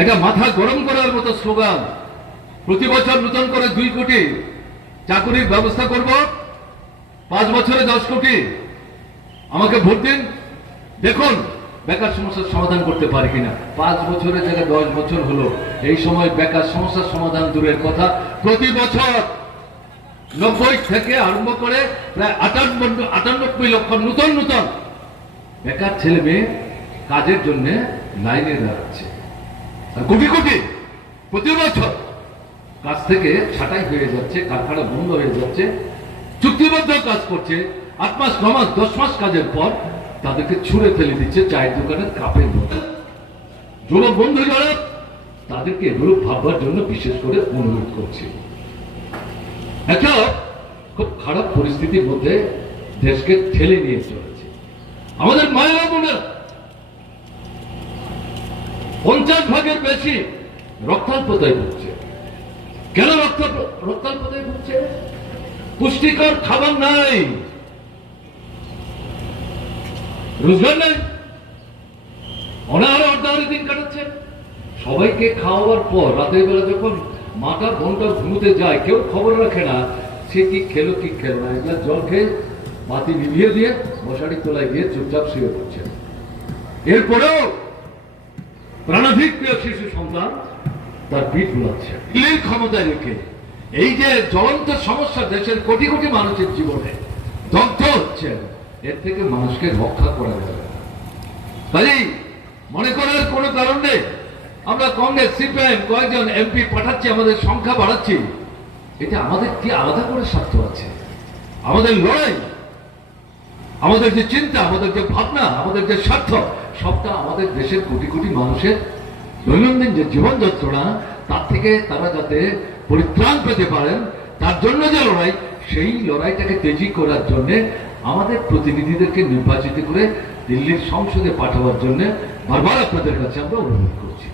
এটা মাথা গরম করার মতো স্লোগান। প্রতি বছর নতুন করে 2 কোটি চাকরির ব্যবস্থা করব, 5 বছরে 10 কোটি। আমাকে ভোট দিন, দেখুন বেকার সমস্যার সমাধান করতে পারি কিনা। 5 বছরের জায়গায় 10 বছর হলো, এই সময় বেকার সমস্যার সমাধান দূরের কথা, প্রতি বছর 90 থেকে আরম্ভ করে প্রায় 98 লক্ষ নতুন বেকার ছেলে মেয়ে কাজের জন্য লাইনে দাঁড়াচ্ছে। আর কোটি কোটি প্রতি বছর কাজ থেকে ছাঁটাই হয়ে যাচ্ছে, কারখানা বন্ধ হয়ে যাচ্ছে, চুক্তিবদ্ধ কাজ করছে, 8 মাস 9 মাস 10 মাস কাজের পর তাদেরকে ছুঁড়ে ফেলে দিচ্ছে চায়ের দোকানের কাপের মতো। যুবক বন্ধু যারা, তাদেরকে এগুলো ভাববার জন্য বিশেষ করে অনুরোধ করছি। একটা খুব খারাপ পরিস্থিতির মধ্যে দেশকে ঠেলে নিয়ে চলেছে। আমাদের মায়েরা বোনেরা 50 ভাগের বেশি রক্তাল্পতায় ভুগছে। কেন রক্তাল্পতায় ভুগছে? পুষ্টিকর খাবার নাই, রোজগার নাই, অনাহারে অর্ধাহারে দিন কাটাচ্ছে। সবাইকে খাওয়াবার পর রাতের বেলা যখন মাটা বোনটা ঘুমোতে যায়, কেউ খবর রাখে না সে কি খেলো কি খেলো না। এগুলা জল খেয়ে বাতি নিভিয়ে দিয়ে মশারি তোলায় গিয়ে চুপচাপ শুয়ে পড়ছে। এরপরেও প্রাণাধিক প্রিয় শিশু সন্তান তার পিঠ বুলাচ্ছে। দিল্লির ক্ষমতায় রেখে এই যে জ্বলন্ত সমস্যা দেশের কোটি কোটি মানুষের জীবনে দগ্ধ হচ্ছে, এর থেকে মানুষকে রক্ষা করা যাবে না। কাজেই মনে করার কোনো কারণ নেই। আমরা কংগ্রেস সিপিআইএম কয়েকজন এমপি পাঠাচ্ছি, আমাদের সংখ্যা বাড়াচ্ছি, এটা আমাদের কি আলাদা করে স্বার্থ আছে? আমাদের লড়াই, আমাদের যে চিন্তা, আমাদের যে ভাবনা, আমাদের যে স্বার্থ, সবটা আমাদের দেশের কোটি কোটি মানুষের দৈনন্দিন যে জীবন যন্ত্রণা, তার থেকে তারা যাতে পরিত্রাণ পেতে পারেন, তার জন্য যে লড়াই, সেই লড়াইটাকে তেজি করার জন্য আমাদের প্রতিনিধিদেরকে নির্বাচিত করে দিল্লির সংসদে পাঠাবার জন্য বারবার আপনাদের কাছে আমরা অনুরোধ করছি।